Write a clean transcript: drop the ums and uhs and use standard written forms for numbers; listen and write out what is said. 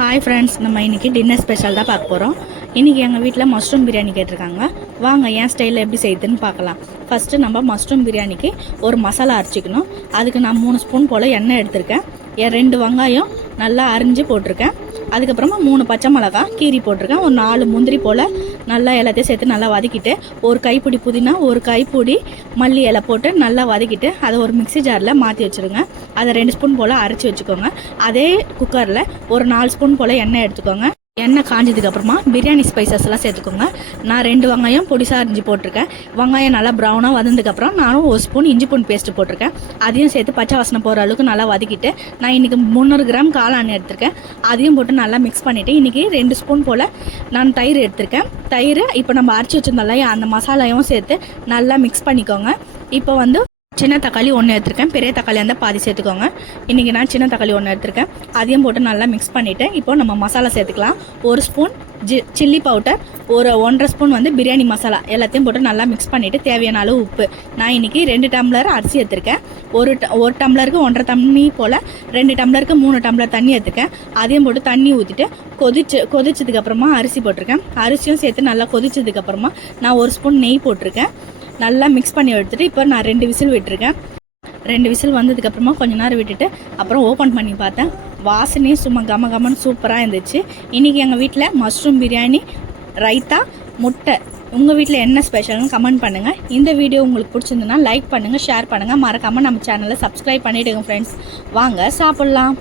Hi friends, நம்ம இன்றைக்கி dinner special தான் பார்க்க போகிறோம். இன்றைக்கி எங்கள் வீட்டில் மஷ்ரூம் பிரியாணி கேட்டிருக்காங்க. வாங்க என் ஸ்டைலில் எப்படி செய்யுதுன்னு பார்க்கலாம். ஃபஸ்ட்டு நம்ம மஷ்ரூம் பிரியாணிக்கு ஒரு மசாலா அரைச்சிக்கணும். அதுக்கு நான் 3 ஸ்பூன் போல் எண்ணெய் எடுத்திருக்கேன். 2 வெங்காயம் நல்லா அரிஞ்சு போட்டிருக்கேன். அதுக்கப்புறமா 3 பச்சை மிளகாய் கீரி போட்டிருக்கேன். ஒரு 4 முந்திரி போல் நல்லா எல்லாத்தையும் சேர்த்து நல்லா வதக்கிட்டு, ஒரு கைப்பிடி புதினா, ஒரு கைப்பிடி மல்லி இலை போட்டு நல்லா வதக்கிட்டு அதை ஒரு மிக்ஸி ஜாரில் மாற்றி வச்சுருங்க. அதை 2 ஸ்பூன் போல் அரைச்சி வச்சுக்கோங்க. அதே குக்கரில் ஒரு 4 ஸ்பூன் போல் எண்ணெய் எடுத்துக்கோங்க. எண்ணெய் காஞ்சதுக்கப்புறமா பிரியாணி ஸ்பைசஸ்லாம் சேர்த்துக்கோங்க. நான் 2 வெங்காயம் பொடிசாக அரிஞ்சு போட்டிருக்கேன். வெங்காயம் நல்லா ப்ரௌனாக வதந்ததுக்கப்புறம் நானும் 1 ஸ்பூன் இஞ்சி பூண்டு பேஸ்ட்டு போட்டிருக்கேன். அதையும் சேர்த்து பச்சை வாசனை போகிற அளவுக்கு நல்லா வதக்கிட்டு, நான் இன்றைக்கி 300 கிராம் காளான் எடுத்திருக்கேன். அதையும் போட்டு நல்லா மிக்ஸ் பண்ணிவிட்டு, இன்றைக்கி 2 ஸ்பூன் போல் நான் தயிர் எடுத்திருக்கேன். தயிர் இப்போ நம்ம அரைச்சி வச்சுருந்தோம்ல, அந்த மசாலாவும் சேர்த்து நல்லா மிக்ஸ் பண்ணிக்கோங்க. இப்போ சின்ன தக்காளி 1 எடுத்திருக்கேன். பெரிய தக்காளி பாதி சேர்த்துக்கோங்க. இன்றைக்கி நான் சின்ன தக்காளி 1 எடுத்திருக்கேன். அதையும் போட்டு நல்லா மிக்ஸ் பண்ணிவிட்டு, இப்போ நம்ம மசாலா சேர்த்துக்கலாம். 1 ஸ்பூன் சில்லி பவுடர், ஒரு 1.5 ஸ்பூன் பிரியாணி மசாலா எல்லாத்தையும் போட்டு நல்லா மிக்ஸ் பண்ணிவிட்டு, தேவையான அளவு உப்பு. நான் இன்றைக்கி 2 டம்ளர் அரிசி எடுத்திருக்கேன். ஒரு டம்ளருக்கு 1.5 தண்ணி போல், 2 டம்ளருக்கு 3 டம்ளர் தண்ணி எடுத்துருக்கேன். அதையும் போட்டு தண்ணி ஊற்றிட்டு கொதிச்சதுக்கப்புறமா அரிசி போட்டிருக்கேன். அரிசியும் சேர்த்து நல்லா கொதிச்சதுக்கப்புறமா நான் 1 ஸ்பூன் நெய் போட்டிருக்கேன். நல்லா மிக்ஸ் பண்ணி எடுத்துகிட்டு, இப்போ நான் 2 விசில் விட்டுருக்கேன். 2 விசில் வந்ததுக்கப்புறமா கொஞ்ச நேரம் விட்டுட்டு அப்புறம் ஓப்பன் பண்ணி பார்த்தேன். வாசனையும் சும்மா கமன்னு சூப்பராக இருந்துச்சு. இன்றைக்கி எங்கள் வீட்டில் மஷ்ரூம் பிரியாணி, ரைத்தா, முட்டை. உங்கள் வீட்டில் என்ன ஸ்பெஷல்னு கமெண்ட் பண்ணுங்கள். இந்த வீடியோ உங்களுக்கு பிடிச்சிருந்துன்னா லைக் பண்ணுங்கள், ஷேர் பண்ணுங்கள். மறக்காமல் நம்ம சேனலை சப்ஸ்கிரைப் பண்ணிவிடுங்க ஃப்ரெண்ட்ஸ். வாங்க சாப்பிட்லாம்.